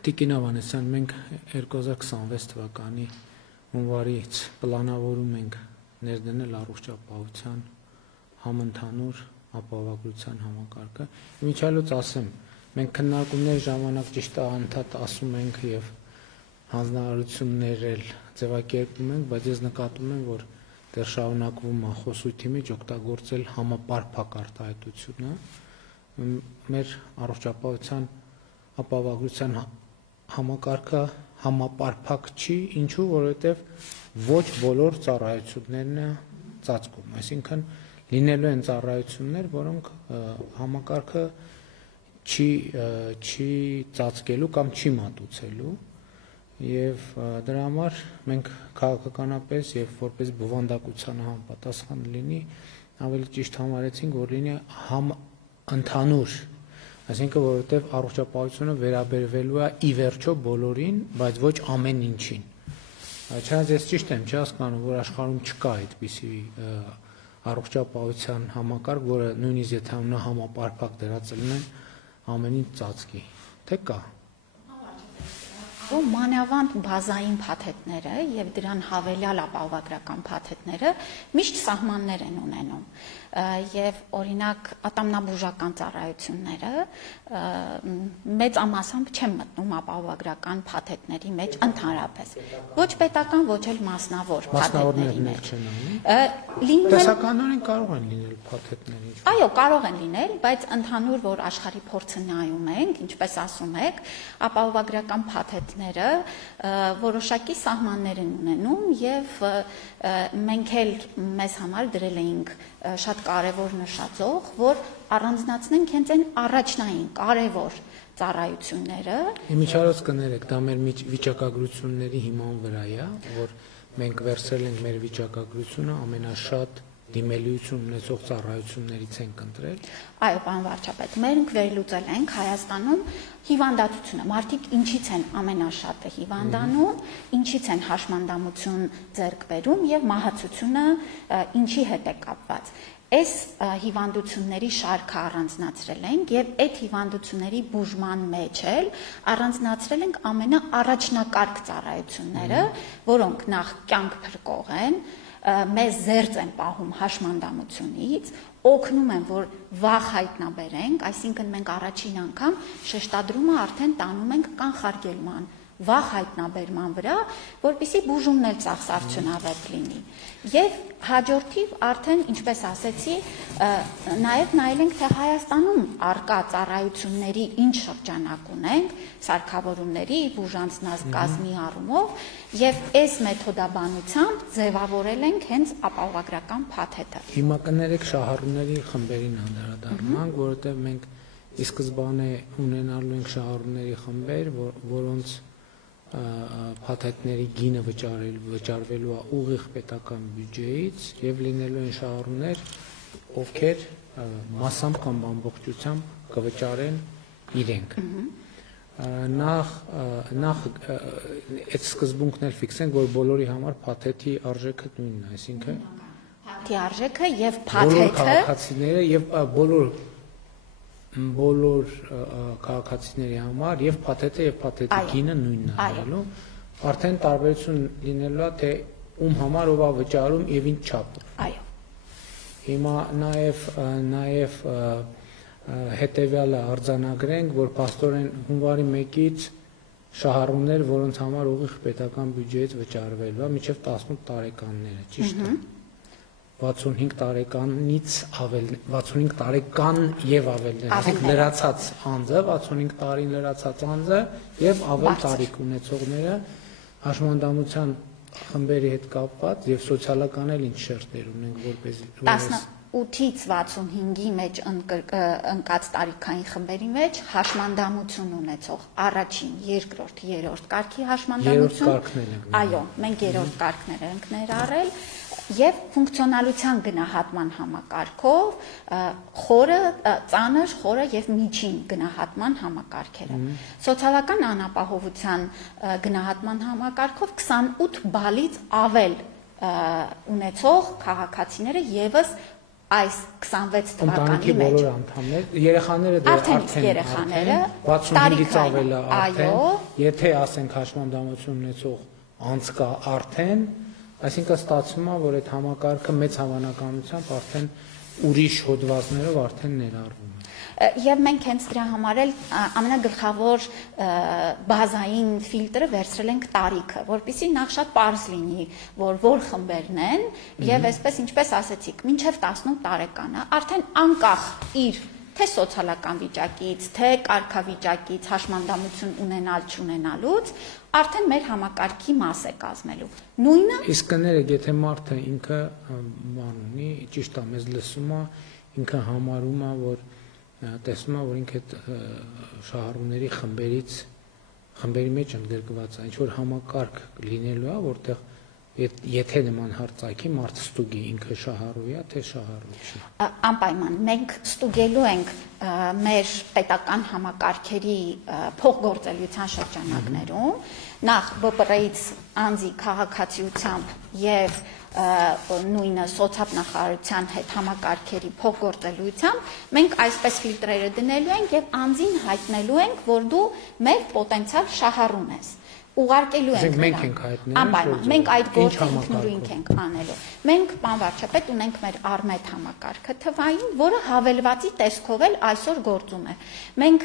Տիկին Ավանեսյան, մենք 2026 թվականի հունվարից պլանավորում ենք ներդնել առողջապահության համընդհանուր ապահովագրության համակարգը։ Միջալոց ասեմ, մենք քննարկումների ժամանակ ճիշտ է անդադ ասում ենք եւ հանձնարարություններ էլ ձևակերպում ենք, բայց ես նկատում եմ, որ դեռ շարունակվում է խոսույթի մեջ օգտագործել համապարփակ արտահայտությունը։ Մեր առողջապահության ապահովագրության համակարգը համապարփակ չի, ինչու, որովհետև ոչ բոլոր ծառայություններն է ծածկում, այսինքն լինելու են ծառայություններ, որոնք համակարգը չի ծածկելու կամ չի մատուցելու, եւ դրա համար մենք քաղաքականապես եւ որպես բովանդակությանը համապատասխան լինի, ավելի ճիշտ համարեցինք, որ լինի ընդհանուր, այսինքն որովհետև առողջապահությունը վերաբերվելու է ի վերջո բոլորին, բայց ոչ ամեն ինչին։ Չնայած ես ճիշտ եմ չհասկանում, որ աշխարհում չկա այդպիսի առողջապահության համակարգ, որը նույնիսկ եթե նա համապարփակ դրած լինեն, ամեն ինչ ծածկի, թե կա։ Մանավանդ բազային փաթեթները եւ դրան հավելյալ ապահովագրական փաթեթները միշտ սահմաններ են ունենում եւ օրինակ ատամնաբուժական ծառայությունները մեծամասամբ չեն մտնում ապահովագրական փաթեթների մեջ ընդհանրապես ոչ պետական ոչ էլ մասնավոր փաթեթների մեջ տեսականորեն կարող են լինել փաթեթներ այո կարող են լինել բայց ընդհանուր որ աշխարհի փորձը նայում ենք ինչպես ասում եք ապահովագրական փաթեթները որոշակի սահմաններ են ունենում եւ մենք էլ մեզ համար դրել էինք շատ կարևոր նշածող, որ առանձնացնենք հենց այն առաջնային կարևոր ծառայությունները։ Միջարոց կներեք, դա մեր վիճակագրությունների հիման վրա է, որ մենք վերցրել ենք մեր վիճակագրությունը ամենաշատ դիմելիություն ունեցող ծառայություններից ենք ընտրել։ Այո, պարոն վարչապետ, մենք վերլուծել ենք Հայաստանում հիվանդացությունը, մարդիկ ինչից են ամենաշատը հիվանդանում, ինչից են հաշմանդամություն ձեռք բերում եւ մահացությունը ինչի հետ է կապված։ Այս հիվանդությունների շարքը առանձնացրել ենք եւ այդ հիվանդությունների բուժման մեջ էլ առանձնացրել ենք ամենաառաջնակարգ ծառայությունները, որոնք նախ կյանք փրկող են, մեզ զերծ են պահում հաշմանդամությունից, օգնում են, որ վաղ հայտնաբերենք, այսինքն մենք առաջին անգամ շեշտադրումը արդեն տանում ենք կանխարգելման, վաղ հայտնաբերման վրա, որպեսզի բուժումն էլ ծախսարդյունավետ լինի։ Եվ հաջորդիվ արդեն, ինչպես ասեցի, նաև նայել ենք, թե Հայաստանում արկա ծառայությունների ինչ շրջանակ ունենք, սարքավորումների, բուժանձնած կազմի առումով, եւ այս մեթոդաբանությամբ ձևավորել ենք հենց ապահովագրական փաթեթը։ Հիմա կներեք շահառուների խմբերին անդրադառնանք, որովհետեւ մենք ի սկզբանե ունենալու ենք շահառուների խմբեր, որոնց փաթեթների գինը վճարվելու է ուղիղ պետական բյուջեից եւ լինելու են շահառուներ, ովքեր մասամբ կամ ամբողջությամբ կվճարեն իրենք։ Նախ այդ սկզբունքն էլ ֆիքսենք, որ բոլորի համար փաթեթի արժեքը նույնն է, այսինքն փաթեթի արժեքը եւ փաթեթը բոլոր քաղաքացիները եւ բոլոր քաղաքացիների համար եւ փաթեթը եւ փաթեթի գինը նույնն է եղելու, արդեն տարբերություն լինելու է, թե ում համար ով է վճարում եւ ինչ չափով։ Այո։ Հիմա նաեւ հետեւյալը արձանագրենք, որ փաստորեն հունվարի 1-ից շահառուներ, որոնց համար ուղիղ պետական բյուջեից վճարվելու է, մինչեւ 18 տարեկանները, ճիշտ է։ 65 տարեկանից ավել 65 տարեկան եւ ավելներ, այսինքն լրացած անձը, 65 տարին լրացած անձը եւ ավել տարիք ունեցողները հաշմանդամության խմբերի հետ կապված եւ սոցիալական էլ ինչ շերտեր ունենք, որպեսզի 18-ից 65-ի մեջ ընկած տարիքային խմբերի մեջ հաշմանդամություն ունեցող առաջին, երկրորդ, երրորդ կարգի հաշմանդամություն։ Այո, մենք երրորդ կարգներ ենք ներառել եւ ֆունկցիոնալության գնահատման համակարգով խորը, ծանր, խորը եւ միջին գնահատման համակարգերը։ Սոցիալական անապահովության գնահատման համակարգով 28 բալից ավել ունեցող քաղաքացիները եւս այս 26 թվականի մեջ։ Բոլոր անդամներ, երեխաները արդեն 65-ից ավել է արդեն, եթե ասենք հաշմանդամություն ունեցող անց կա արդեն, այսինքն ստացվում է, որ այդ համակարգը մեծ հավանականությամբ արդեն ուրիշ հոդվածներով արդեն ներառվում է։ Եվ մենք հենց դրա համար էլ ամենագլխավոր բազային ֆիլտրը վերցրել ենք տարիքը, որպեսզի նախ շատ պարզ լինի, որ խմբերն են, եւ այսպես ինչպես ասացիք, մինչեւ 18 տարեկանը արդեն անկախ իր թե սոցիալական վիճակից, թե կարգավիճակից, հաշմանդամություն ունենալ չունենալուց, արդեն մեր համակարգի մաս է կազմելու։ Նույնը իսկ կներեք, եթե մարդը ինքը բան ունի, ճիշտ է, մեզ լսում է, ինքը համարում է, որ տեսնում է, որ ինքը շահառուների խմբերի մեջ ընդգրկված է, ինչ որ համակարգ լինելու է, որտեղ եթե նման հարցակի մարդը ստուգի ինքը շահառու է, թե շահառու չի։ Անպայման մենք ստուգելու ենք մեր պետական համակարգերի փոխգործելիության շրջանակներում, նախ ԲՊՌ-ից անձի քաղաքացիությամբ եւ նույնը սոցիալնախարարության հետ համակարգերի փոխգործելիությամբ մենք այսպես ֆիլտրերը դնելու ենք եւ անձին հայտնելու ենք, որ դու մեր պոտենցիալ շահառուն ես։ Ուղարկելու ենք մենք ենք հայտնել, անպայման մենք այդ գործը ինքնուրույն ենք անելու։ Մենք պարոն վարչապետ ունենք մեր Արմետ համակարգը թվային, որը հավելվածի տեսքով էլ այսօր գործում է։ Մենք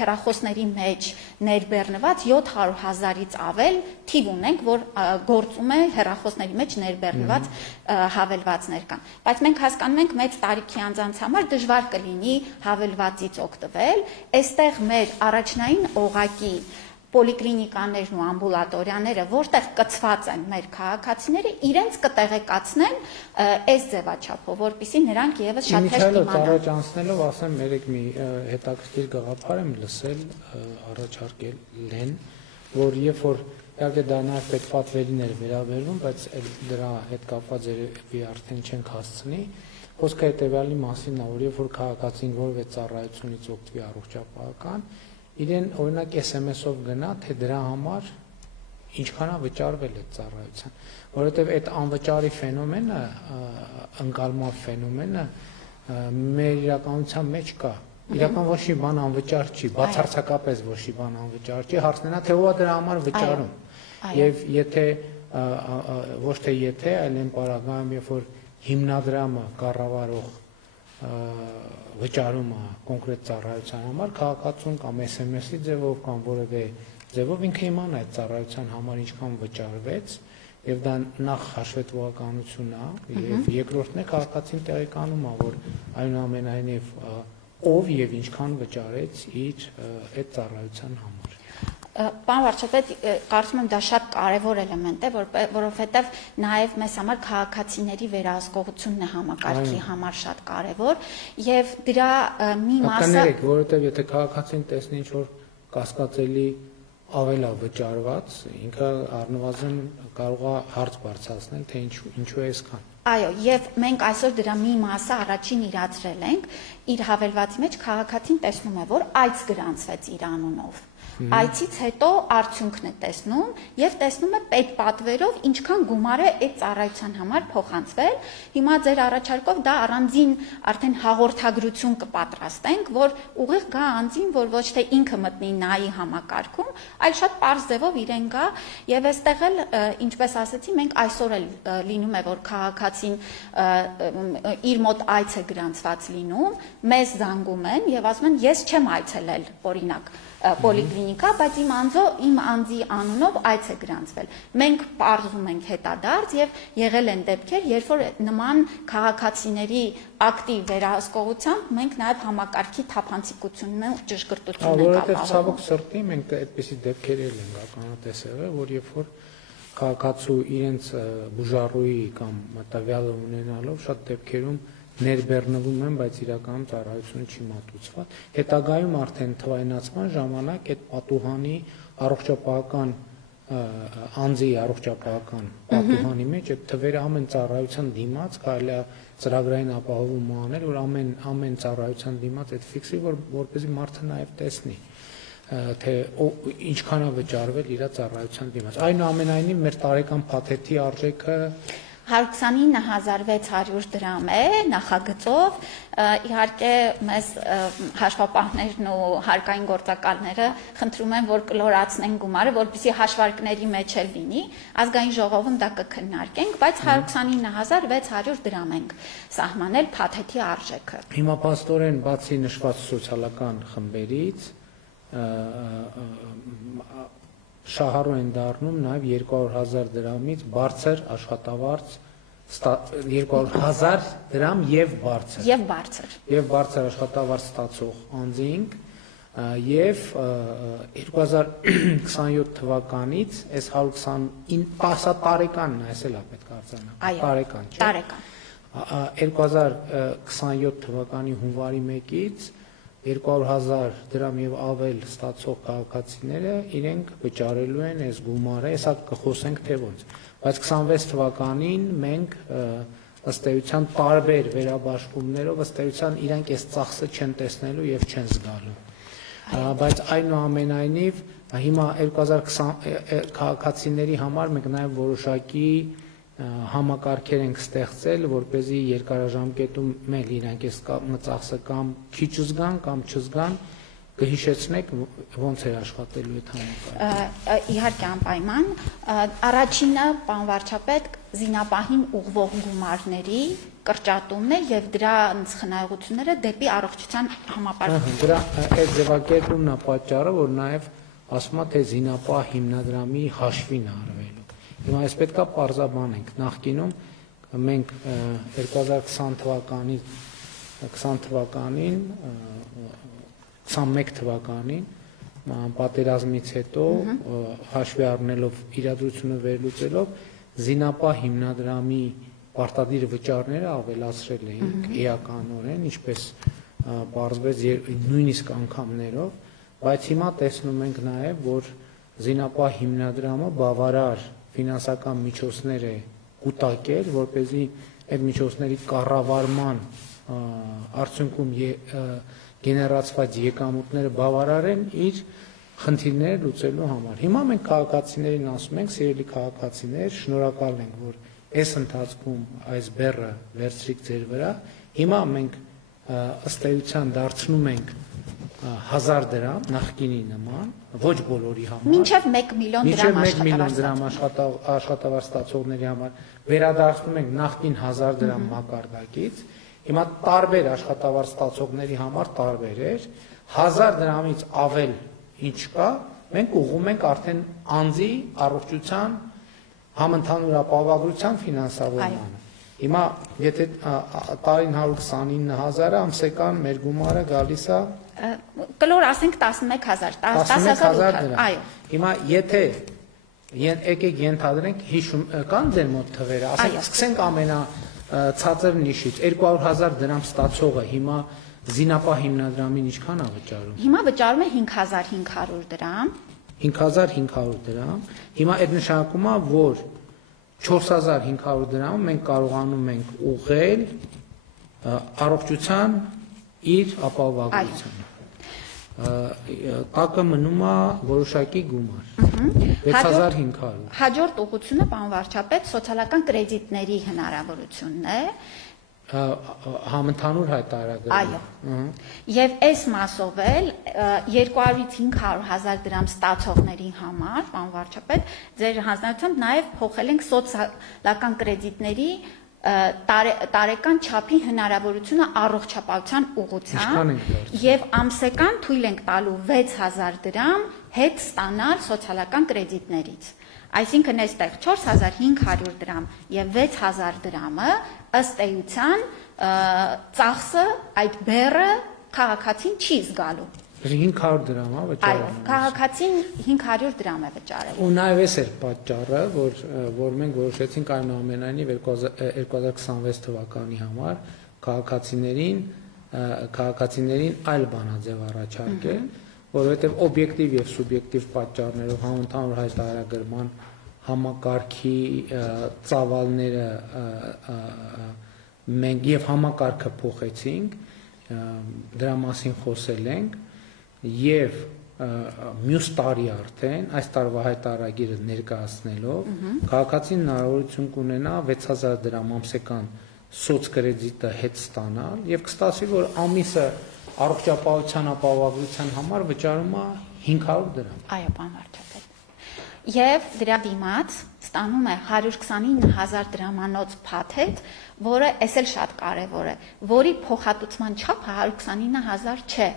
հեռախոսների մեջ ներբեռնված 700,000-ից ավել թիվ ունենք, որ գործում է հեռախոսների մեջ ներբեռնված հավելվածներ կան։ Բայց մենք հասկանում ենք մեծ տարիքի անձանց համար դժվար կլինի հավելվածից օգտվել, այստեղ մեր առաջնային օղակի պոլիկլինիկաներն ու ամբուլատորիաները, որտեղ կցված են մեր քաղաքացիները, իրենց կտեղեկացնեն այս ձևաչափով, որպեսզի նրանք եւս շատ հեշտ իմանան։ Առաջ անցնելով, ասեմ, երեք մի հետաքրքիր գաղափար եմ լսել, առաջարկել են, որ երբ որ իհարկե դա նաև պետպատվերին էր վերաբերվում, բայց դրա հետ կապված երևի արդեն չենք հասցնի, խոսքը հետեւյալի մասին է, որ երբ որ քաղաքացին որևէ ծառայությունից օգտվի առողջապահական, իրեն օրինակ SMS-ով գնա, թե դրա համար ինչքան է վճարվել այդ ծառայության, որովհետև այդ անվճարի ֆենոմենը, ընկալման ֆենոմենը մեր իրականության մեջ կա։ Իրական ոչ մի բան անվճար չի, բացարձակապես ոչ մի բան անվճար չի, հարցն է, թե ով է դրա համար վճարում։ Եվ եթե ոչ թե եթե, այլ այն պարագայում, երբ որ հիմնադրամը կառավարող վճարում է կոնկրետ ծառայության համար, քաղաքացուն կամ SMS-ի ձևով կամ որևէ ձևով ինքը իմանա այդ ծառայության համար ինչքան վճարվեց, եւ դա նախ հաշվետվողականություն է, եւ երկրորդն է քաղաքացին տեղեկանում է, որ այնուամենայնիվ ով եւ ինչքան վճարեց իր այդ ծառայության համար։ Պարոն վարչապետ, կարծում եմ դա շատ կարևոր էլեմենտ է, որովհետև նաև մեզ համար քաղաքացիների վերահսկողությունն է համակարգի համար շատ կարևոր եւ դրա մի մասը կներեք, որովհետև եթե քաղաքացին տեսնի ինչ որ կասկածելի ավելա վճարված, ինքը առնվազն կարող է հարց բարձրացնել, թե ինչու է այսքան։ Այո, եւ մենք այսօր դրա մի մասը առաջին իրացրել ենք, իր հավելվածի մեջ քաղաքացին տեսնում է, որ այց գրանցվեց իր անունով։ Այցից հետո արդյունքն է տեսնում եւ տեսնում է պետպատվերով ինչքան գումար է այդ ծառայության համար փոխանցվել։ Հիմա ձեր առաջարկով դա առանձին արդեն հաղորդագրություն կպատրաստենք, որ ուղիղ գա անձին, որ ոչ թե ինքը մտնի նայի համակարգում, այլ շատ պարզ ձևով իրեն գա եւ այստեղ էլ ինչպես ասացի, մենք այսօր էլ լինում է, որ քաղաքացին իր մոտ այց է գրանցված լինում, մեզ զանգում են եւ ասում են ես չեմ այցելել, օրինակ պոլիկլինիկա, բայց իմ անձի անունով այց է գրանցվել։ Մենք պարզում ենք հետադարձ եւ եղել են դեպքեր, երբ որ նման քաղաքացիների ակտիվ վերահսկողությամբ մենք նաեւ համակարգի թափանցիկությունն ու ճշգրտությունն ենք ապահովում։ Որովհետեւ ցավոք սրտի մենք այդպիսի դեպքեր ենք ականատեսել, որ երբ որ քաղաքացու իրենց բուժառուի կամ տվյալը ունենալով շատ դեպքերում ներբեռնվում են, բայց իրականում ծառայությունը չի մատուցված։ Հետագայում արդեն թվայնացման ժամանակ այդ պատուհանի առողջապահական անձի առողջապահական պատուհանի մեջ այդ թվերը ամեն ծառայության դիմաց կարելի է ծրագրային ապահովում անել, որ ամեն ծառայության դիմաց այդ ֆիքսի, որպեսզի մարդը նաև տեսնի, թե ինչքան է վճարվել իր ծառայության դիմաց։ Այնուամենայնիվ մեր տարեկան փաթեթի արժեքը 129,600 դրամ է նախագծով, իհարկե մեզ հաշվապահներն ու հարկային գործակալները խնդրում են, որ կլորացնեն գումարը, որպեսզի հաշվարկների մեջ էլ լինի, ազգային ժողովում դա կքննարկենք, բայց 129,600 դրամ ենք սահմանել փաթեթի արժեքը։ Հիմա փաստորեն բացի նշված սոցիալական խմբերից շահառու են դառնում նաև 200,000 դրամից բարձր աշխատավարձ 200,000 դրամ եւ բարձր աշխատավարձ ստացող անձինք եւ 2027 թվականից այս 129 տարեկանն է, այսել է պետք արձանագրել, տարեկան, չէ՞։ 2027 թվականի հունվարի 1-ից 200,000 դրամ եւ ավել ստացող քաղաքացիները իրենք վճարելու են այս գումարը, հեսա կխոսենք թե ոնց, բայց 26 թվականին մենք ըստ էության տարբեր վերաբաշխումներով ըստ էության իրենք այս ծախսը չեն տեսնելու եւ չեն զգալու, բայց այնուամենայնիվ հիմա 2020 քաղաքացիների համար մենք նաեւ որոշակի համակարգեր ենք ստեղծել, որպեսզի երկարաժամկետում էլ իրենք այս ծախսը կամ քիչ զգան կամ չզգան, կհիշեցնեք ոնց է աշխատելու այդ համակարգը։ Իհարկե անպայման, առաջինը պարոն վարչապետ զինապահին ուղղվող գումարների կրճատումն է եւ դրանց խնայողությունները դեպի առողջության համապարփակ։ Դրա այդ ձևակերպումն է պատճառը, որ նաեւ ասում է թե զինապահ հիմնադրամի հաշվին է արվելու։ Հիմա այս պետքա պարզաբանենք, նախկինում մենք 2020 թվականին 21 թվականին պատերազմից հետո հաշվի առնելով իրադրությունը վերլուծելով զինապահ հիմնադրամի պարտադիր վճարները ավելացրել էինք էականորեն, ինչպես պարզվեց նույնիսկ անգամներով, բայց հիմա տեսնում ենք նաև, որ զինապահ հիմնադրամը բավարար ֆինանսական միջոցներ է կուտակել, որպեսզի այդ միջոցների կառավարման արդյունքում գեներացված եկամուտները բավարարեն իր խնդիրները լուծելու համար։ Հիմա մենք քաղաքացիներին ասում ենք, սիրելի քաղաքացիներ, շնորհակալ ենք, որ այս ընթացքում այս բեռը վերցրիք ձեր վրա։ Հիմա մենք ըստ էության դարձնում ենք 1000 դրամ նախկինի նման, ոչ բոլորի համար։ Մինչև 1 միլիոն դրամ աշխատավարձ ստացողների համար վերադարձնում ենք նախկին 1000 դրամ մակարդակից։ Հիմա տարբեր աշխատավարձ ստացողների համար տարբեր էր, 1000 դրամից ավել ինչ կա, մենք ուղղում ենք արդեն անձի առողջության համընդհանուր ապահովագրության ֆինանսավորմանը։ Հիմա եթե տարին 129,000-ը ամսական մեր գումարը գալիս է կլոր ասենք 11,000, 10,000 դրամ։ Այո։ Հիմա եթե եկեք ենթադրենք հիշում կան ձեր մոտ թվերը, ասենք սկսենք ամենացածր նիշից 200,000 դրամ ստացողը հիմա զինապահ հիմնադրամին ինչքան է վճարում։ Հիմա վճարում է 5,500 դրամ։ 5,500 դրամ։ Հիմա այդ նշանակում է, որ 4,500 դրամ մենք կարողանում ենք ուղղել առողջության իր ապահովագրությանը։ Տակը մնում է որոշակի գումար 6500։ Հաջորդ ուղղությունը պարոն վարչապետ սոցիալական կրեդիտների հնարավորությունն է համընդհանուր հայտարարագրում։ Այո։ Եվ այս մասով էլ 200-ից 500,000 դրամ ստացողների համար, պարոն վարչապետ, ձեր հանձնարարությամբ նաև փոխել ենք սոցիալական կրեդիտների տարեկան չափի հնարավորությունը առողջապահության ուղղությամբ եւ ամսական թույլ ենք տալու 6,000 դրամ հետ ստանալ սոցիալական կրեդիտներից։ Այսինքն այստեղ 4,500 դրամ եւ 6,000 դրամը ըստ էության ծախսը այդ բեռը քաղաքացին չի զգալու։ 500 դրամ է վճարում։ Այո, քաղաքացին 500 դրամ է վճարել։ Ու նաև էս էր պատճառը, որ մենք որոշեցինք այնուամենայնիվ 2026 թվականի համար քաղաքացիներին այլ բանաձև առաջարկել, որովհետև օբյեկտիվ եւ սուբյեկտիվ պատճառներով համընդհանուր հայտարարագրման համակարգի ծավալները մենք եւ համակարգը փոխեցինք, դրա մասին խոսել ենք եւ մյուս տարի արդեն այս տարվա հայտարարագիրը ներկայացնելով քաղաքացին հնարավորություն կունենա 6000 դրամ ամսական սոցկրեդիտը հետ ստանալ եւ կստացվի, որ ամիսը առողջապահության ապահովագրության համար վճարում է 500 դրամ։ Այո, պարոն վարչապետ։ Եվ դրա դիմաց ստանում է 129,000 դրամանոց փաթեթ, որը էս էլ շատ կարևոր է, որի փոխհատուցման չափը 129,000 չէ,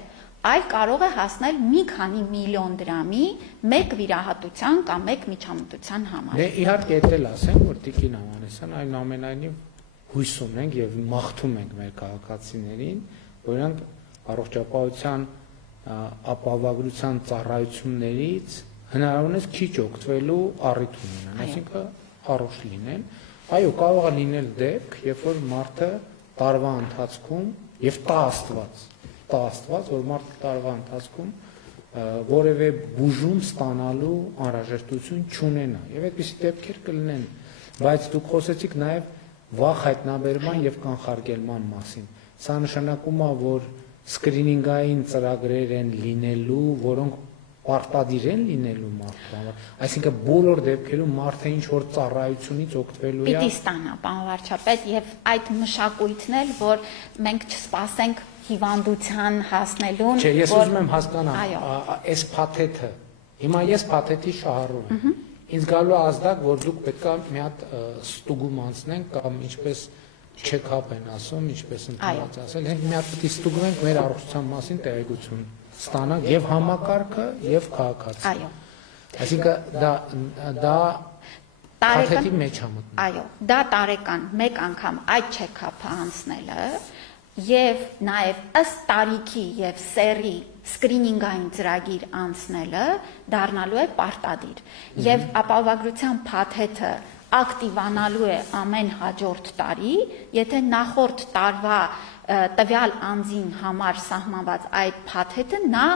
այլ կարող է հասնել մի քանի միլիոն դրամի մեկ վիրահատության կամ մեկ միջամտության համար։ Դե իհարկե դա էլ ասեմ, որ Տիկին Ամանեսյան այնուամենայնիվ հույս ունենք եւ մաղթում ենք մեր քաղաքացիներին, որ նրանք առողջապահության ապահովագրության ծառայություններից հնարավորինս քիչ օգտվելու առիթ ունենան, այսինքն առողջ լինեն։ Այո, կարող է լինել դեպք, երբ որ մարդը տարվա ընթացքում եւ տա Աստված, որ մարդը տարվա ընթացքում որևէ բուժում ստանալու անհրաժեշտություն չունենա։ Եվ այդպիսի դեպքեր կլինեն, բայց դուք խոսեցիք նաեւ վաղ հայտնաբերման եւ կանխարգելման մասին։ Սա նշանակում է, որ սկրինինգային ծրագրեր են լինելու, որոնք պարտադիր են լինելու մարդու համար, այսինքն բոլոր դեպքերում մարդը ինչ որ ծառայությունից օգտվելու է։ Պիտի ստանա, պարոն վարչապետ, եւ այդ մշակույթն էլ, որ մենք չսպասենք հիվանդության հասնելուն, Չէ, ես ուզում եմ հասկանալ, այս փաթեթը, հիմա ես փաթեթի շահառու եմ։ Ինձ գալու է ազդակ, որ դուք պետքա մի հատ ստուգում անցնենք կամ ինչպես չեքափ են ասում, ինչպես ընդհանրած ասել, հենց մի հատ պետք է ստուգվենք մեր առողջության մասին տեղեկություն ստանանք եւ համակարգը եւ քաղաքացին։ Այո։ Այսինքն դա փաթեթի մեջ է մտնում։ Այո, դա տարեկան մեկ անգամ այդ չեքափը անցնելը եւ նաեւ ըստ տարիքի եւ սերի սկրինինգային ծրագիր անցնելը դառնալու է պարտադիր եւ ապահովագրության փաթեթը ակտիվանալու է ամեն հաջորդ տարի, եթե նախորդ տարվա տվյալ անձին համար սահմանված այդ փաթեթը նա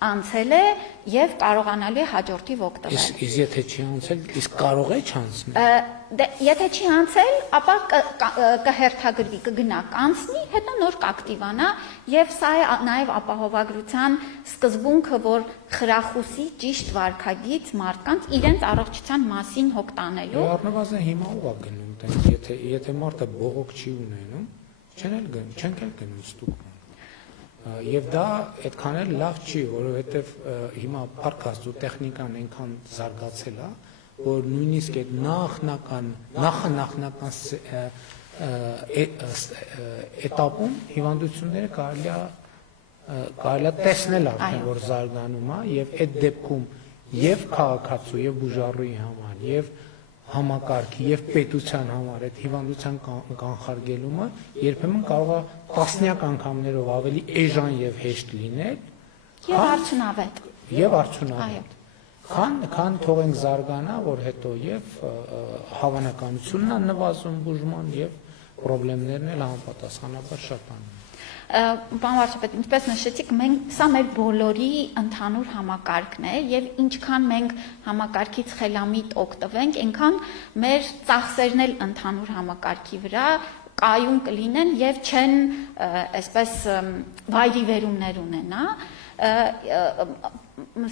անցել է եւ կարողանալու է հաջորդիվ օգտվել։ Իսկ եթե չի անցել, իսկ կարող է չանցնել։ Եթե չի անցել, ապա կհերթագրվի, կգնա, կանցնի, հետո նոր կակտիվանա եւ սա է նաեւ ապահովագրության սկզբունքը, որ խրախուսի ճիշտ վարքագիծ մարդկանց իրենց առողջության մասին հոգ տանելու։ Առնվազն հիմա ով է գնում տենց, եթե մարդը բողոք չի ունենում, չեն գնում ստուգում։ Եվ դա այդքան էլ լավ չի, որովհետև հիմա փառք Աստծո տեխնիկան այնքան զարգացել է, որ նույնիսկ այդ նախնական էտապում հիվանդությունները կարելի է տեսնել արդեն, որ զարգանում է, եւ այդ դեպքում եւ քաղաքացու եւ բուժառուի համար եւ համակարգի եւ պետության համար այդ հիվանդության կանխարգելումը երբեմն կարող է տասնյակ անգամներով ավելի էժան եւ հեշտ լինել եւ արդյունավետ քան թողենք զարգանա, որ հետո եւ հավանականությունն է նվազում բուժման եւ խնդիրներն էլ համապատասխանաբար շատանում։ Պարոն վարչապետ, ինչպես նշեցիք, սա մեր բոլորի ընդհանուր համակարգն է եւ ինչքան մենք համակարգից խելամիտ օգտվենք, այնքան մեր ծախսերն էլ ընդհանուր համակարգի վրա կայուն կլինեն եւ չեն այսպես վայրիվերումներ ունենա։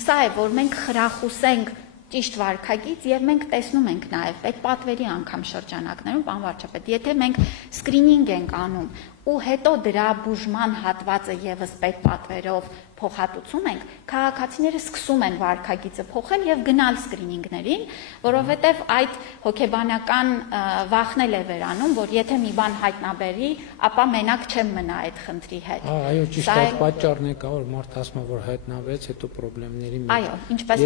Սա է, որ մենք խրախուսենք ճիշտ վարքագիծ եւ մենք տեսնում ենք նաեւ այդ պատվերի անգամ շրջանակներում, պարոն վարչապետ, եթե մենք սկրինինգ ենք անում ու հետո դրա բուժման հատվածը եւս պետպատվերով փոխհատուցում ենք, քաղաքացիները սկսում են վարքագիծը փոխել եւ գնալ սկրինինգներին, որովհետեւ այդ հոգեբանական վախն է վերանում, որ եթե մի բան հայտնաբերի, ապա մենակ չեմ մնա այդ խնդրի հետ։ Այո, ճիշտ է, պատճառն է կա, որ մարդը ասում է, որ հայտնավեց, հետո խնդիրների մեջ։ Այո, ինչպես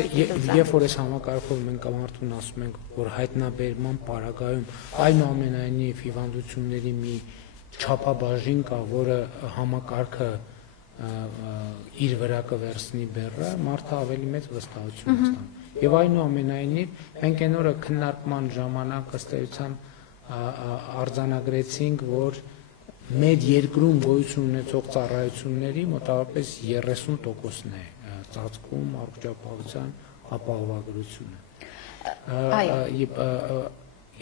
երբ որ այս համակարգով մենք մարդուն ասում ենք, որ հայտնաբերման պարագայում այնուամենայնիվ հիվանդությունների մի չափաբաժին կա, որը համակարգը իր վրա կվերցնի բեռը, մարդը ավելի մեծ վստահություն ստանում։ Եվ այնուամենայնիվ մենք այն օրը քննարկման ժամանակ ըստ էության արձանագրեցինք, որ մեր երկրում գոյություն ունեցող ծառայությունների մոտավորապես 30%-ն է ծածկում առողջապահության ապահովագրությունը։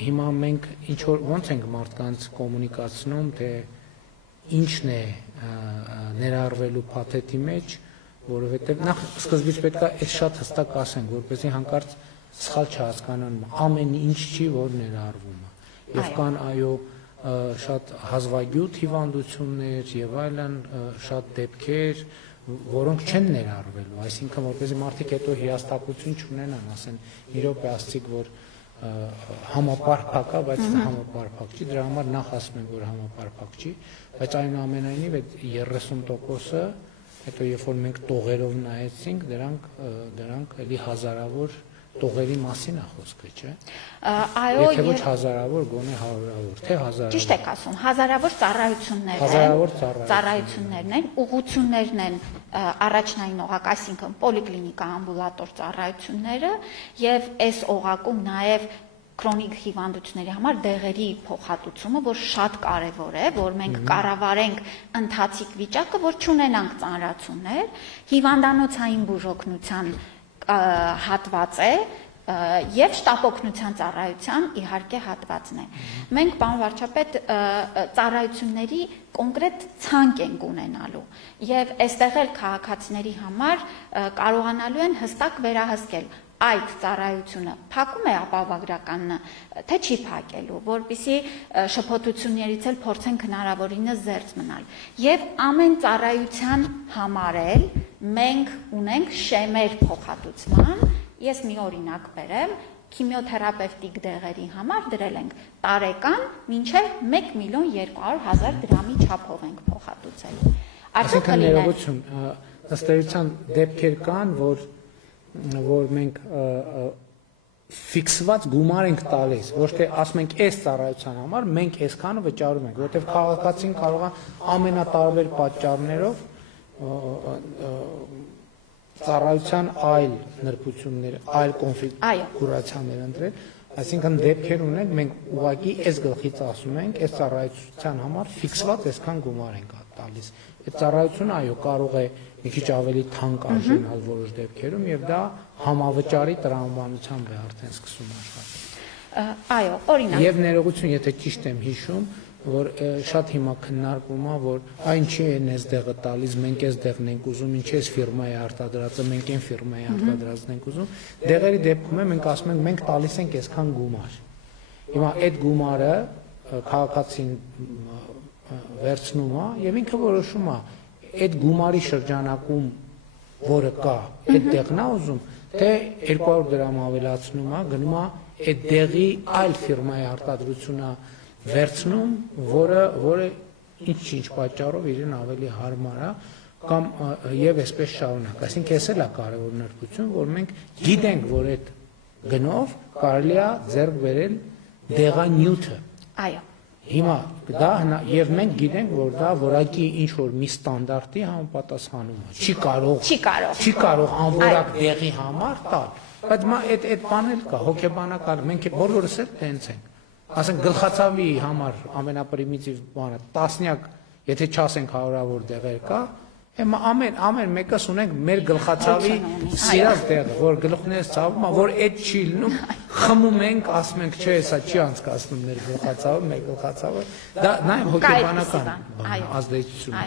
Հիմա մենք ինչ որ ոնց ենք մարդկանց կոմունիկացնում, թե ինչն է ներառվելու փաթեթի մեջ, որովհետև նախ սկզբից պետք է այս շատ հստակ ասենք, որպեսզի հանկարծ սխալ չհասկանան, ամեն ինչ չի, որ ներառվում է։ Եվ կան այո շատ հազվագյուտ հիվանդություններ եւ այլն, շատ դեպքեր, որոնք չեն ներառվելու, այսինքն որպեսզի մարդիկ հետո հիասթափություն չունենան, ասեն իրոք ասցիք, որ համապարփակ է, բայց համապարփակ չի, դրա համար նախ ասում ենք, որ համապարփակ չի, բայց այնուամենայնիվ այդ 30%-ը, հետո երբ որ մենք տողերով նայեցինք, դրանք էլի հազարավոր տողերի մասին է խոսքը, չէ։ Այո, եթե ոչ հազարավոր, գոնե հարյուրավոր, թե հազարավոր։ Ճիշտ եք ասում, հազարավոր ծառայություններն են, ուղղություններն են առաջնային օղակ, այսինքն պոլիկլինիկա, ամբուլատոր ծառայությունները եւ այս օղակում նաեւ քրոնիկ հիվանդությունների համար դեղերի փոխհատուցումը, որ շատ կարևոր է, որ մենք կառավարենք ընթացիկ վիճակը, որ չունենանք ծանրացումներ, հիվանդանոցային բուժօգնության հատված է եւ շտապօգնության ծառայության իհարկե հատվածն է։ Մենք պարոն վարչապետ ծառայությունների կոնկրետ ցանկ ենք ունենալու եւ այստեղ էլ քաղաքացիների համար կարողանալու են հստակ վերահսկել այդ ծառայությունը փակում է ապահովագրական, թե չի փակելու, որպեսզի շփոթություններից էլ փորձենք հնարավորինս զերծ մնալ։ Եվ ամեն ծառայության համար էլ մենք ունենք շեմեր փոխհատուցման, ես մի օրինակ բերեմ, քիմիոթերապևտիկ դեղերի համար դրել ենք տարեկան մինչև 1.200.000 դրամի չափով ենք փոխհատուցել։ Արդյոք ներողություն, ըստ էության դեպքեր կան, որ մենք ֆիքսված գումար ենք տալիս, ոչ թե ասում ենք այս ծառայության համար մենք այսքանը վճարում ենք, որովհետև քաղաքացին կարող է ամենատարբեր պատճառներով ծառայության այլ նրբություններ, այլ կոնֆիգուրացիաներ ընտրել, այսինքն դեպքեր ունենք, մենք ուղղակի այս գլխից ասում ենք, այս ծառայության համար ֆիքսված այսքան գումար ենք տալիս։ Այդ ծառայությունը այո կարող է մի քիչ ավելի թանկ արժանալ որոշ դեպքերում եւ դա համավճարի տրամաբանությամբ է արդեն սկսում աշխատել։ Այո, օրինակ։ Եվ ներողություն, եթե ճիշտ եմ հիշում, որ շատ հիմա քննարկվում է, որ այն չի են այս դեղը տալիս, մենք այս դեղն ենք ուզում, ինչ էս ֆիրմայի արտադրածը, մենք այն ֆիրմայի արտադրածն ենք ուզում։ Դեղերի դեպքում մենք ասում ենք, մենք տալիս ենք այսքան գումար։ Հիմա այդ գումարը քաղաքացին վերցնում է եւ ինքը որոշում է այդ գումարի շրջանակում, որը կա, այդ դեղն է ուզում, թե 200 դրամ ավելացնում է, գնում է այդ դեղի այլ ֆիրմայի արտադրությունը վերցնում, որը ինչ պատճառով իրեն ավելի հարմար է, կամ եւ այսպես շարունակ։ Այսինքն էս էլ է կարևոր նրբություն, որ մենք գիտենք, որ այդ գնով կարելի է ձեռք բերել դեղանյութը։ Այո։ Հիմա դա եւ մենք գիտենք, որ դա որակի ինչ որ մի ստանդարտի համապատասխանում է։ Չի կարող անորակ դեղի համար տալ։ Բայց այդ բանը էլ կա, հոգեբանական, մենք բոլորս էլ տենց ենք։ Ասենք գլխացավի համար ամենապրիմիտիվ բանը տասնյակ, եթե չասենք հարյուրավոր դեղեր կա, ամեն մեկս ունենք մեր գլխացավի սիրած դեղը, որ գլուխներս ցավում է, որ այդ չի լինում, խմում ենք, ասում ենք, չէ, սա չի անցկացնում մեր գլխացավը, դա նաև հոգեբանական ազդեցություն է։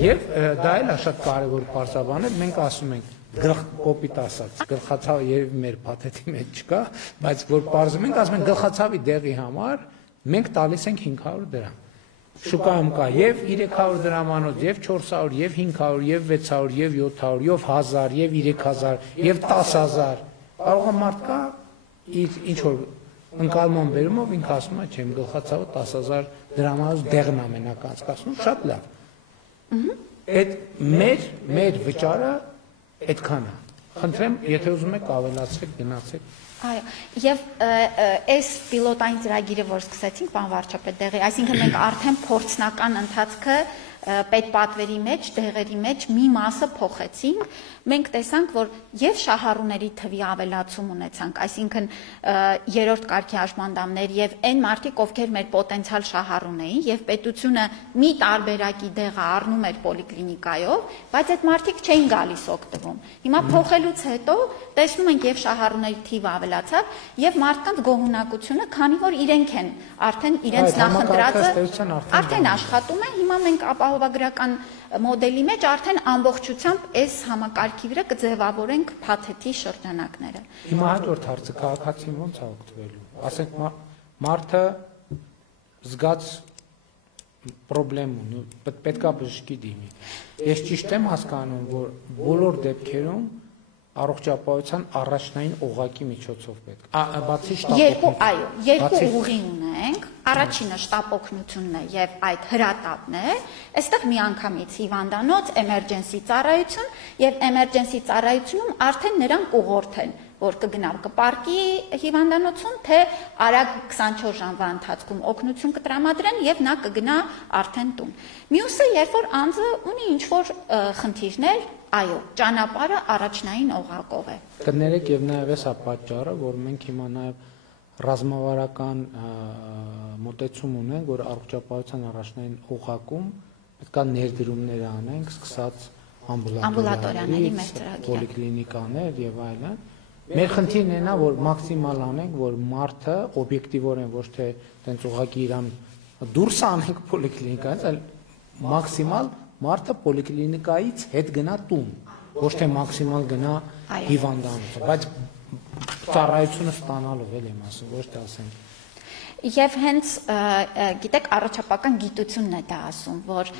Եվ դա էլ է շատ կարևոր պարզաբան է, մենք ասում ենք կոպիտ ասած, գլխացավը երևի մեր փաթեթի մեջ չկա, բայց որ պարզում ենք, ասում ենք գլխացավի դեղի համար մենք տալիս ենք 500 դրամ։ Շուկայում կա եւ 300 դրամանոց, եւ 400, եւ 500, եւ 600, եւ 700, եւ 1000, եւ 3000, եւ 10000։ Կարող է մարդ կա ինչ որ ընկալման բերումով ինքը ասում է, չէ, իմ գլխացավը 10000 դրամանոց դեղն է մենակ անցկացնում, շատ լավ։ Այդ մեր վճարը այդքան է։ Խնդրեմ, եթե ուզում եք ավելացրեք, գնացեք։ Այո, եւ այս պիլոտային ծրագիրը, որ սկսեցինք, պարոն վարչապետ, դեղի, այսինքն մենք արդեն փորձնական ընթացքը պետպատվերի մեջ, դեղերի մեջ մի մասը փոխեցինք, մենք տեսանք, որ եւ շահառուների թվի ավելացում ունեցանք, այսինքն երրորդ կարգի հաշմանդամներ եւ այն մարդիկ, ովքեր մեր պոտենցիալ շահառուն էին եւ պետությունը մի տարբերակի դեղը առնում էր պոլիկլինիկայով, բայց այդ մարդիկ չէին գալիս օգտվում։ Հիմա փոխելուց հետո տեսնում ենք եւ շահառուների թիվը ավելացավ եւ մարդկանց գոհունակությունը, քանի որ իրենք են արդեն իրենց նախընտրածը արդեն աշխատում է, հիմա մենք ապահով ապահովագրական մոդելի մեջ արդեն ամբողջությամբ այս համակարգի վրա կձևավորենք փաթեթի շրջանակները։ Հիմա հաջորդ հարցը քաղաքացին ո՞նց է օգտվելու։ Ասենք մարդը զգաց պրոբլեմ ունի, պետքա բժշկի դիմի։ Ես ճիշտ եմ հասկանում, որ բոլոր դեպքերում առողջապահության առաջնային օղակի միջոցով պետք։ Բացի շտապ երկու ուղի ունենք։ Առաջինը շտապ օգնությունն է եւ այդ հրատապն է։ Այստեղ միանգամից հիվանդանոց, էմերջենսի ծառայություն եւ էմերջենսի ծառայությունում արդեն նրանք ուղղորդեն, որ կգնա կպարկի հիվանդանոցում, թե արագ 24 ժամվա ընթացքում օգնություն կտրամադրեն եւ նա կգնա արդեն տուն։ Մյուսը, երբ որ անձը ունի ինչ-որ խնդիրներ, այո, ճանապարհը առաջնային օղակով է։ Կներեք եւ նաեւ էսա պատճառը, որ մենք հիմա նաեւ ռազմավարական մոտեցում ունենք, որ առողջապահության առաջնային օղակում պետքա ներդրումներ անենք, սկսած ամբուլատորիաների մեր ծրագիրը, պոլիկլինիկաներ եւ այլն։ Մեր խնդիրն է նա, որ մաքսիմալ անենք, որ մարդը օբյեկտիվորեն ոչ թե տենց ուղղակի իրան դուրս անենք պոլիկլինիկայից, այլ մաքսիմալ մարդը պոլիկլինիկայից հետ գնա տուն, ոչ թե մաքսիմալ գնա հիվանդանոց, բայց ծառայությունը ստանալով էլ եմ ասում, ոչ թե ասենք։ Եվ հենց գիտեք առողջապահական գիտությունն է դա ասում, որ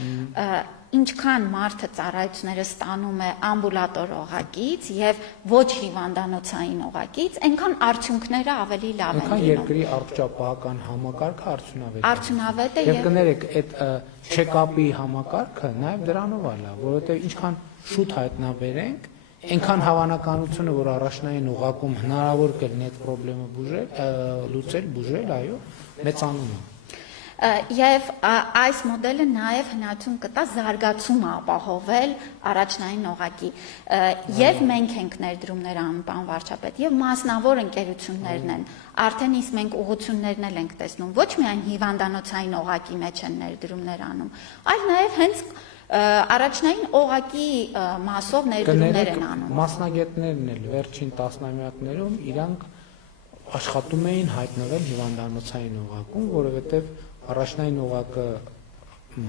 ինչքան մարդը ծառայությունները ստանում է ամբուլատոր օղակից եւ ոչ հիվանդանոցային օղակից, այնքան արդյունքները ավելի լավ են լինում։ Այնքան երկրի առողջապահական համակարգը արդյունավետ է եւ կներեք այդ չեկապի համակարգը նաեւ դրանով է լավ, որովհետեւ ինչքան շուտ հայտնաբերենք, այնքան հավանականությունը, որ առաջնային օղակում հնարավոր կլինի այդ խնդիրը բուժել, այո, մեծանում է։ Եվ այս մոդելը նաև հնարություն կտա զարգացումը ապահովել առաջնային օղակի։ Եվ մենք ենք ներդրումներ անում, պարոն վարչապետ, եւ մասնավոր ընկերություններն են։ Արդեն իսկ մենք ուղղություններն էլ ենք տեսնում, ոչ միայն հիվանդանոցային օղակի մեջ են ներդրումներ անում, այլ նաև հենց առաջնային օղակի մասով ներդրումներ են անում։ Մասնագետներն էլ վերջին տասնամյակներում իրանք աշխատում էին հայտնվել հիվանդանոցային օղակում, որովհետև առաջնային օղակը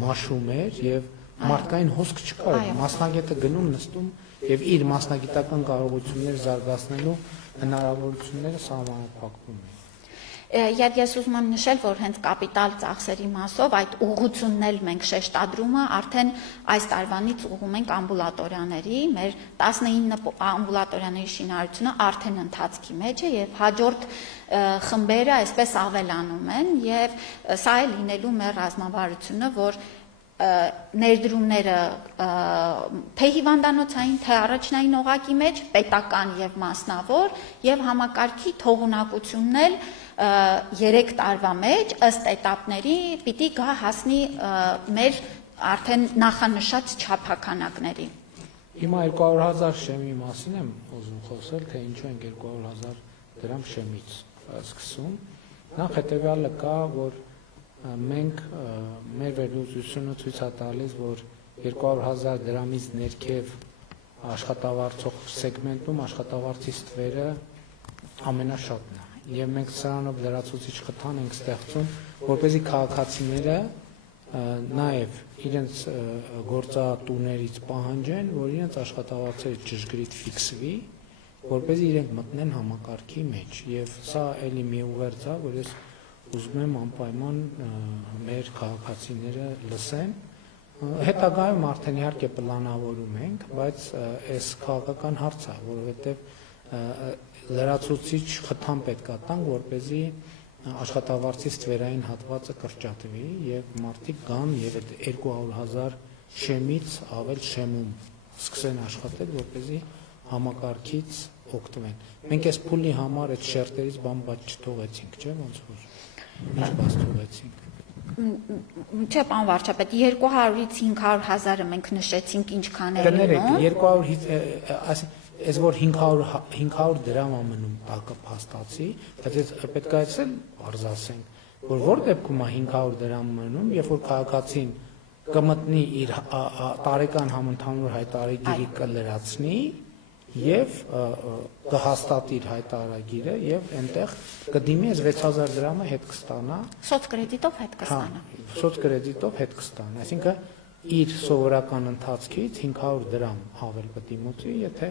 մաշում էր եւ մարդկային հոսք չկար, մասնագետը գնում նստում եւ իր մասնագիտական կարողությունները զարգացնելու հնարավորությունները սահմանափակվում էին։ Եվ ես ուզում եմ նշել, որ հենց կապիտալ ծախսերի մասով այդ ուղղությունն էլ մենք շեշտադրումը արդեն այս տարվանից ուղղում ենք ամբուլատորիաների, մեր 19 ամբուլատորիաների շինարարությունը արդեն ընթացքի մեջ է եւ հաջորդ խմբերը այսպես ավելանում են եւ սա է լինելու մեր ռազմավարությունը, որ ներդրումները թե հիվանդանոցային, թե առաջնային օղակի մեջ պետական եւ մասնավոր եւ համակարգի թողունակությունն էլ 3 տարվա մեջ ըստ էտապների պիտի գա հասնի մեր արդեն նախանշած չափականակների։ Հիմա 200,000 շեմի մասին եմ ուզում խոսել, թե ինչու են 200,000 դրամ շեմից սկսում։ Նախ հետեւյալը կա, որ մենք մեր վերլուծությունը ցույց է տալիս, որ 200,000 դրամից ներքև աշխատավարձող սեգմենտում աշխատավարձի ստվերը ամենաշատն է։ Եվ մենք սրանով լրացուցիչ խթան ենք ստեղծում, որպեսզի քաղաքացիները նաև իրենց գործատուներից պահանջեն, որ իրենց աշխատավարձերը ճշգրիտ ֆիքսվի, որպեսզի իրենք մտնեն համակարգի մեջ։ Եվ սա էլի մի ուղերձ է, որ ես ուզում եմ անպայման մեր քաղաքացիները լսեն։ Հետագայում արդեն իհարկե պլանավորում ենք, բայց այս քաղաքական հարց է, որովհետև լրացուցիչ խթան պետք է տանք, որպեսզի աշխատավարձի ստվերային հատվածը կրճատվի եւ մարդիկ գան եւ այդ 200,000 շեմից ավել շեմում սկսեն աշխատել, որպեսզի համակարգից օգտվեն։ Մենք այս փուլի համար այդ շերտերից բան բաց չթողեցինք, չէ՞, ոնց որ ինչ բաց թողեցինք։ Չէ, պարոն վարչապետ, 200-ից 500,000-ը մենք նշեցինք ինչքան է լինում։ Կներեք, 200-ից, այս որ 500 դրամ է մնում տակը փաստացի, բայց այս պետք է այսել բարձ ասենք, որ որ դեպքում է 500 դրամ մնում, երբ որ քաղաքացին կմտնի իր տարեկան համընդհանուր հայտարարագիրը կլրացնի եւ կհաստատի իր հայտարարագիրը եւ այնտեղ կդիմի այս 6000 դրամը հետ կստանա սոցկրեդիտով հետ կստանա։ Սոցկրեդիտով հետ կստանա, այսինքն իր սովորական ընթացքից 500 դրամ ավել պետք է մուծի, եթե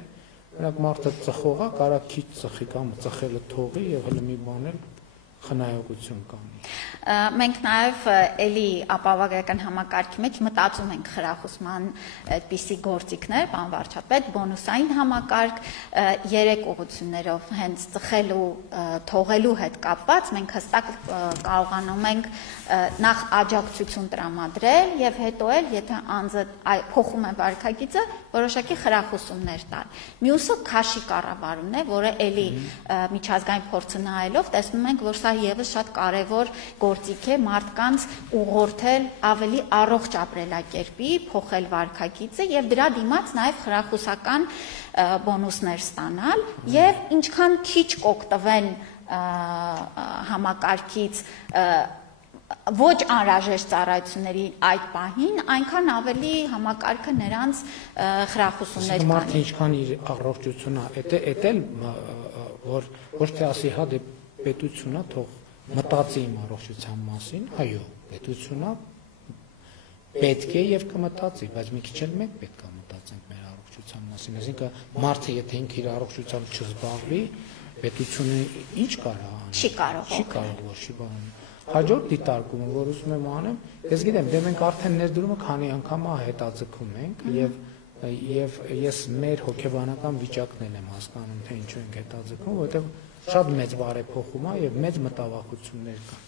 նրանք մարդը ծխողա, կարա քիչ ծխի կամ ծխելը թողի եւ հələ մի բան էլ խնայողություն կանի։ Մենք նաև էլի ապահովագրական համակարգի մեջ մտածում ենք խրախուսման այդպիսի գործիքներ, պարոն վարչապետ, բոնուսային համակարգ 3 ուղղություններով հենց ծխելու, թողելու հետ կապված մենք հստակ կարողանում ենք նախ աջակցություն տրամադրել եւ հետո էլ եթե անձը փոխում է վարքագիծը, որոշակի խրախուսումներ տալ։ Մյուսը քաշի կառավարումն է, որը էլի միջազգային փորձը նայելով տեսնում ենք, որ սա եւս շատ կարեւոր գործիք է մարդկանց ուղղորդել ավելի առողջ ապրելակերպի, փոխել վարքագիծը եւ դրա դիմաց նաեւ խրախուսական բոնուսներ ստանալ եւ ինչքան քիչ կօգտվեն համակարգից ոչ անհրաժեշտ ծառայությունների այդ պահին, այնքան ավելի համակարգը նրանց խրախուսումներ կանի։ Մարդը ինչքան իր առողջությունը, էտել որ ոչ թե ասի հա դե պետությունա թող մտածի իմ առողջության մասին, այո, պետությունա պետք է եւ կմտածի, բայց մի քիչ էլ մենք պետք է մտածենք մեր առողջության մասին, այսինքն մարդը եթե ինքը իր առողջությամբ չզբաղվի, պետությունը ինչ կարա անի։ Չի կարող ոչ բան։ Հաջորդ դիտարկումը, որ ուզում եմ անեմ, ես գիտեմ, դե մենք արդեն ներդրումը քանի անգամ հետաձգում ենք եւ ես մեր հոգեբանական վիճակն եմ հասկանում, թե ինչու ենք հետաձգում, որովհետեւ շատ մեծ բարեփոխում է եւ մեծ մտավախություններ կան։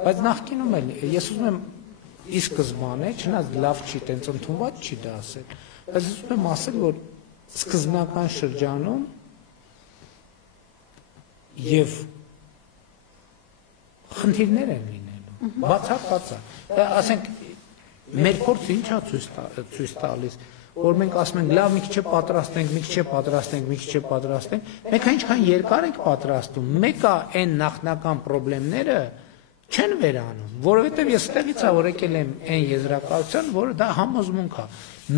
Բայց նախկինում էլ ես ուզում եմ ի սկզբանե, չնայած լավ չի, տենց ընդունված չի դա ասել, բայց ուզում եմ ասել, որ սկզբնական շրջանում եւ խնդիրներ են լինելու, բացառված է, ասենք, մեր փորձը ինչ է ցույց տալիս, որ մենք ասում ենք, լավ, մի քիչ պատրաստենք, մի քիչ պատրաստենք, մի քիչ պատրաստենք, մենք այնքան երկար ենք պատրաստում, մեկը այն նախնական խնդիրները չեն վերանում, որովհետև ես ստեղից է, որ եկել եմ այն եզրակացության, որը դա համոզմունք է,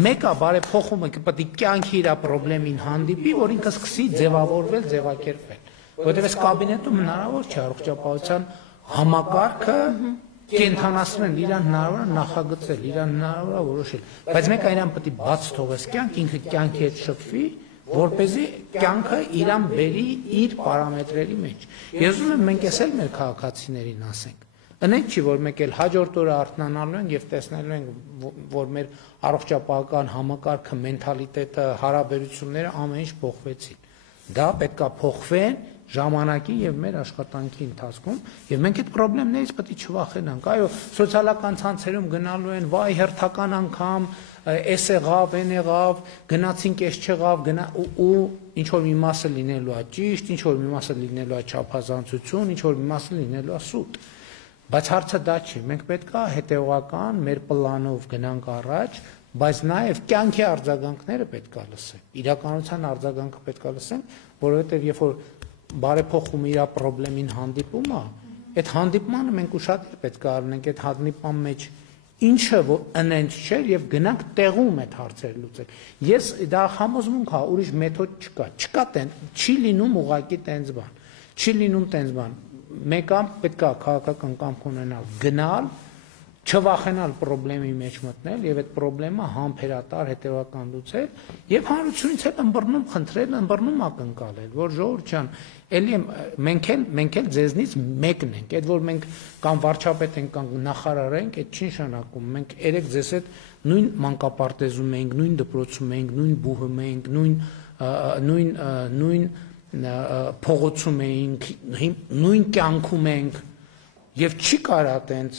մեկը բարեփոխումը պետք է կյանքի իր խնդրին հանդիպի, որ ինքը սկսի ձևավորվել, ձևակերպվել, որովհետև այս կաբինետում հնարավոր չէ առողջապահության համակարգը կենթանացնել, իրան հնարավոր է նախագծել, իրան հնարավոր է որոշել, բայց մեկ այնան պետք է բաց թողես կյանք, ինքը կյանքի հետ շփվի, որպեսզի կյանքը իրան բերի իր պարամետրերի մեջ։ Ես ուզում եմ մենք էս էլ մեր քաղաքացիներին ասենք։ Ընենք չի, որ մեկ էլ հաջորդ օրը արթնանալու ենք եւ տեսնելու ենք, որ մեր առողջապահական համակարգը, մենթալիտետը, հարաբերությունները ամեն ինչ փոխվեցին։ Դա պետք է փոխվեն ժամանակի եւ մեր աշխատանքի ընթացքում եւ մենք այդ խնդիրներից պետք է չվախենանք։ Այո, սոցիալական ցանցերում գնալու են, վայ հերթական անգամ, էս եղավ, այն եղավ, գնացինք, էս չեղավ, ու ինչ որ մի մասը լինելու է ճիշտ, ինչ որ մի մասը լինելու է չափազանցություն, ինչ որ մի մասը լինելու է սուտ։ Բայց հարցը դա չի, մենք պետք է հետեւողական մեր պլանով գնանք առաջ, բայց նաեւ կյանքի արձագանքները պետք է լսենք։ Իրականության արձագանքը պետք է լսենք, որովհետեւ երբ որ բարեփոխում իր խնդրին հանդիպում է, այդ հանդիպմանը մենք ուշադիր պետք է առնենք այդ հանդիպման մեջ ինչը որ ընենց չէ եւ գնանք տեղում այդ հարցերը լուծել։ Ես դա համոզմունք է, ուրիշ մեթոդ չկա, չի լինում ուղակի տենց բան, չի լինում տենց բան։ Մեկը պետք է քաղաքական կամք ունենալ, գնալ, չվախենալ խնդրի մեջ մտնել եւ այդ խնդրը համբերատար հետեւական լուծել եւ հանրությունից հետ ըմբռնում խնդրել, ըմբռնում ակնկալել, որ ժողովուրդ ջան, էլի մենք էլ ձեզնից մեկն ենք, այդ որ մենք կամ վարչապետ ենք կամ նախարար ենք, այդ չի նշանակում, մենք երեք ձեզ հետ նույն մանկապարտեզում ենք, նույն դպրոցում ենք, նույն բուհում ենք, նույն փողոցում ենք, նույն կյանքում ենք եւ չի կարա տենց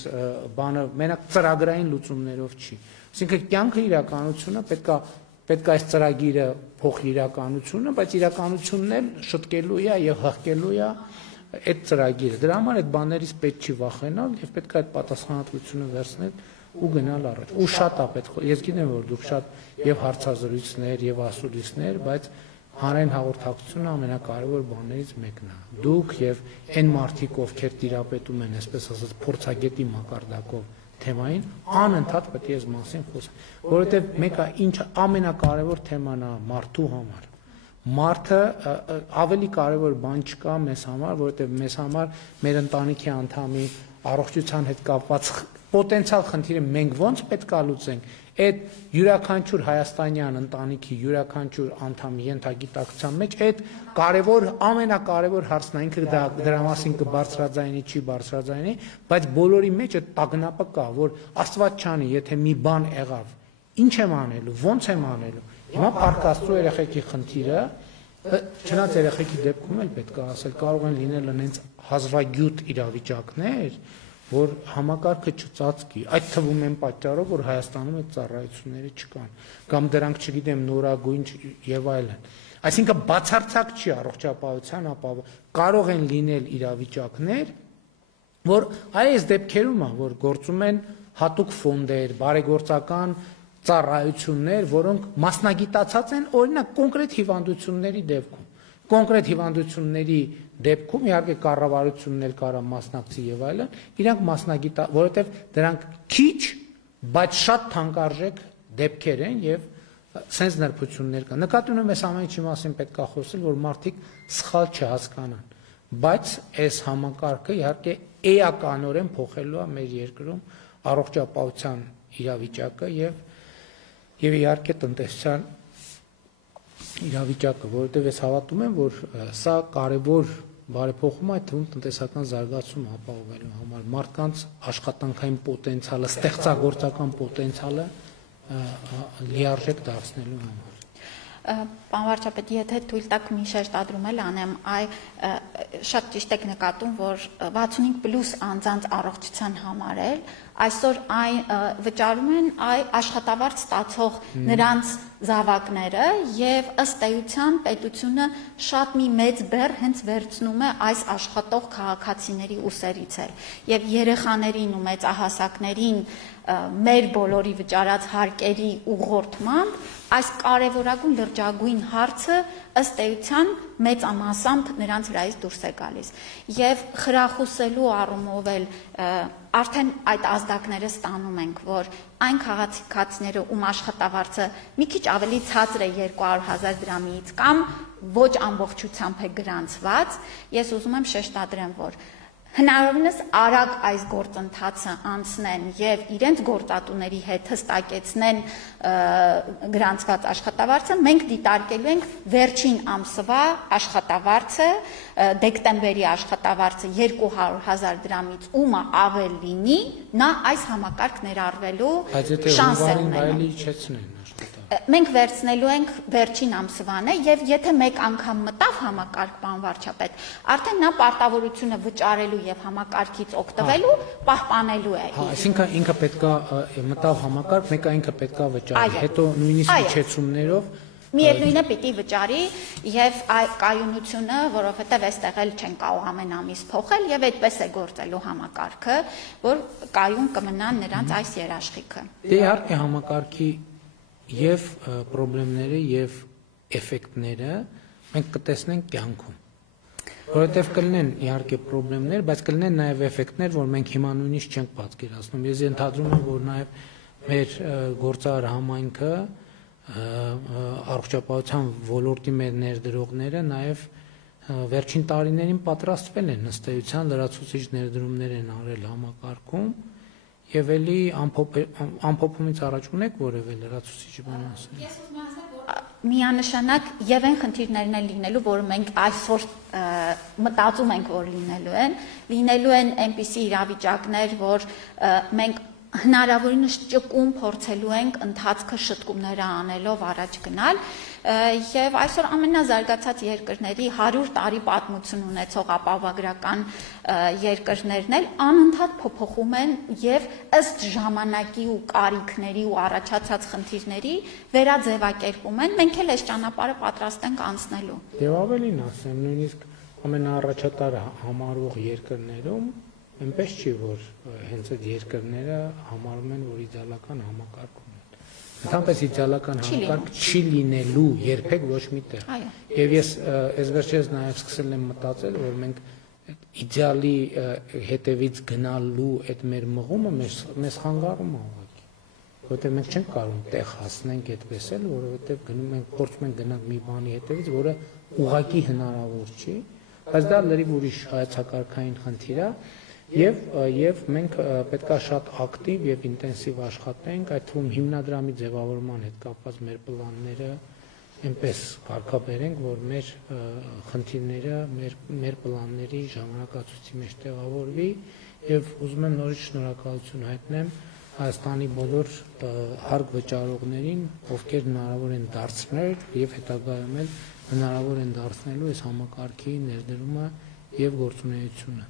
բանը մենակ ծրագրային լուծումներով չի։ Այսինքն կյանքը իրականությունը պետք է այս ծրագիրը փոխի իրականությունը, բայց իրականությունն էլ շտկելու է եւ հղկելու է այդ ծրագիրը։ Դրա համար այդ բաներից պետք չի վախենալ եւ պետք է այդ պատասխանատվությունը վերցնել ու գնալ առաջ։ Ու շատ է պետք։ Ես գիտեմ, որ դուք շատ եւ հարցազրույցներ եւ ասուլիսներ, բայց հանրային հաղորդակցությունը ամենակարևոր բաներից մեկն է։ Դուք եւ այն մարդիկ, ովքեր տիրապետում են, այսպես ասած, փորձագետի մակարդակով թեմային, անընդհատ պետք է այս մասին խոսեն, որովհետեւ մեկը ինչ ամենակարևոր թեման է մարդու համար։ Մարդը ավելի կարևոր բան չկա մեզ համար, որովհետեւ մեզ համար մեր ընտանիքի անդամի առողջության հետ կապված պոտենցիալ խնդիրը մենք ոնց պետք է լուծենք, այդ յուրաքանչյուր հայաստանյան ընտանիքի յուրաքանչյուր անդամի ենթագիտակցության մեջ այդ կարևոր ամենակարևոր հարցն է, ինքը դրա մասին կբարձրաձայնի, չի բարձրաձայնի, բայց բոլորի մեջ այդ տագնապը կա, որ Աստված չանի, եթե մի բան եղավ, ինչ եմ անելու, ոնց եմ անելու։ Հիմա Փառք Աստծո երեխեքի խնդիրը, չնայած երեխեքի դեպքում էլ պետք է ասել, կարող են լինել այնց հազվագյուտ իրավիճակներ, որ համակարգը չծածկի, այդ թվում են պատճառով, որ Հայաստանում այդ ծառայությունները չկան, կամ դրանք, չգիտեմ, նորագույն եւ այլն։ Այսինքն բացարձակ չի առողջապահության ապահով, կարող են լինել իրավիճակներ, որ այս դեպքերում է, որ գործում են հատուկ ֆոնդեր, բարեգործական ծառայություններ, որոնք մասնագիտացած են օրինակ կոնկրետ հիվանդությունների դեպքում։ Կոնկրետ հիվանդությունների դեպքում իհարկե կառավարությունն էլ կարա մասնակցի եւ այլն, իրանք որովհետեւ դրանք քիչ, բայց շատ թանկարժեք դեպքեր են եւ սենց նրբություններ կան։ Նկատի ունեմ այս ամեն ինչի մասին պետք է խոսել, որ մարդիկ սխալ չհասկանան, բայց այս համակարգը իհարկե էականորեն փոխելու է մեր երկրում առողջապահության իրավիճակը եւ իհարկե տնտեսության իրավիճակը, որովհետև ես հավատում եմ, որ սա կարևոր բարեփոխում է, այդ թվում տնտեսական զարգացում ապահովելու համար, մարդկանց աշխատանքային պոտենցիալը, ստեղծագործական պոտենցիալը լիարժեք դարձնելու համար։ Պարոն վարչապետ, եթե թույլ տաք մի շեշտադրում էլ անեմ, շատ ճիշտ եք նկատում, որ 65+ անձանց առողջության համար էլ այսօր վճարում են աշխատավարձ ստացող նրանց զավակները եւ ըստ էության պետությունը շատ մի մեծ բեռ հենց վերցնում է այս աշխատող քաղաքացիների ուսերից էլ եւ երեխաներին ու մեծահասակներին մեր բոլորի վճարած հարկերի ուղղորդմամբ այս կարևորագույն լրջագույն հարցը ըստ էության մեծամասամբ նրանց վրայից դուրս է գալիս եւ խրախուսելու առումով էլ արդեն այդ ազդակները ստանում ենք, որ այն քաղաքացիները, ում աշխատավարձը մի քիչ ավելի ցածր է 200,000 դրամից կամ ոչ ամբողջությամբ է գրանցված, ես ուզում եմ շեշտադրեմ, որ հնարավորինս արագ այս գործընթացը անցնեն եւ իրենց գործատուների հետ հստակեցնեն գրանցված աշխատավարձը, մենք դիտարկելու ենք վերջին ամսվա աշխատավարձը, դեկտեմբերի աշխատավարձը 200,000 դրամից ումը ավել լինի, նա այս համակարգ ներառվելու շանս է ունենա։ Մենք վերցնելու ենք վերջին ամսվանը եւ եթե մեկ անգամ մտավ համակարգ, պարոն վարչապետ, արդեն նա պարտավորությունը վճարելու եւ համակարգից օգտվելու պահպանելու է։ Այսինքն ինքը պետքա մտավ համակարգ, մեկ ինքը պետքա վճարի, հետո նույնիսկ իջեցումներով միևնույնն է պիտի վճարի եւ կայունությունը, որովհետեւ այստեղ էլ չեն կարող ամեն ամիս փոխել եւ այդպես է գործելու համակարգը, որ կայուն կմնան նրանց այս երաշխիքը։ Դե իհարկե համակարգի եւ խնդիրները եւ էֆեկտները մենք կտեսնենք կյանքում, որովհետեւ կլինեն իհարկե խնդիրներ, բայց կլինեն նաեւ էֆեկտներ, որ մենք հիմա նույնիսկ չենք պատկերացնում։ Ես ենթադրում եմ, որ նաեւ մեր գործարար համայնքը առողջապահության ոլորտի մեր ներդրողները նաեւ վերջին տարիներին պատրաստվել են ըստ էության լրացուցիչ ներդրումներ են արել համակարգում եւ էլի ամփոփումից առաջ ունեք որևէ լրացուցիչ բան ասել։ Ես ուզում եմ ասել, որ միանշանակ եւ այն խնդիրներն են լինելու, որ մենք այսօր մտածում ենք, որ լինելու են այնպիսի իրավիճակներ, որ մենք հնարավորինս ճկուն փորձելու ենք ընթացքը շտկումները անելով առաջ գնալ եւ այսօր ամենազարգացած երկրների 100 տարի պատմություն ունեցող ապահովագրական երկրներն էլ անընդհատ փոփոխում են եւ ըստ ժամանակի ու կարիքների ու առաջացած խնդիրների վերաձևակերպում են, մենք էլ այս ճանապարհը պատրաստ ենք անցնելու։ Եվ ավելին ասեմ, նույնիսկ ամենաառաջատար համարվող երկրներում այնպես չի, որ հենց այդ երկրները համարում են, որ իդեալական համակարգ ունեն։ Ընդհանրապես իդեալական համակարգ չի լինելու երբեք ոչ մի տեղ։ Եվ ես այս վերջերս նաև սկսել եմ մտածել, որ մենք իդեալի հետևից գնալու այդ մեր մղումը մեզ խանգարում է ուղղակի։ Որովհետև մենք չենք կարող տեղ հասնենք այդպես էլ, որովհետև գնում ենք, փորձում ենք գնալ մի բանի հետևից, որը ուղղակի հնարավոր չի, բայց դա լրիվ ուրիշ հայեցակարգային խնդիր է։ Եվ մենք պետքա շատ ակտիվ եւ ինտենսիվ աշխատենք, այդ թվում հիմնադրամի ձևավորման հետ կապված մեր պլանները այնպես կարգաբերենք, որ մեր խնդիրները մեր պլանների ժամանակացույցի մեջ տեղավորվի եւ ուզում եմ նորից շնորհակալություն հայտնեմ Հայաստանի բոլոր հարկ վճարողներին, ովքեր հնարավոր են դարձնել եւ հետագայում էլ հնարավոր են դարձնելու այս համակարգի ներդրումը եւ գործունեությունը։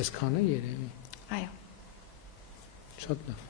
Այսքանը երևի։ Այո։ Շատ լավ։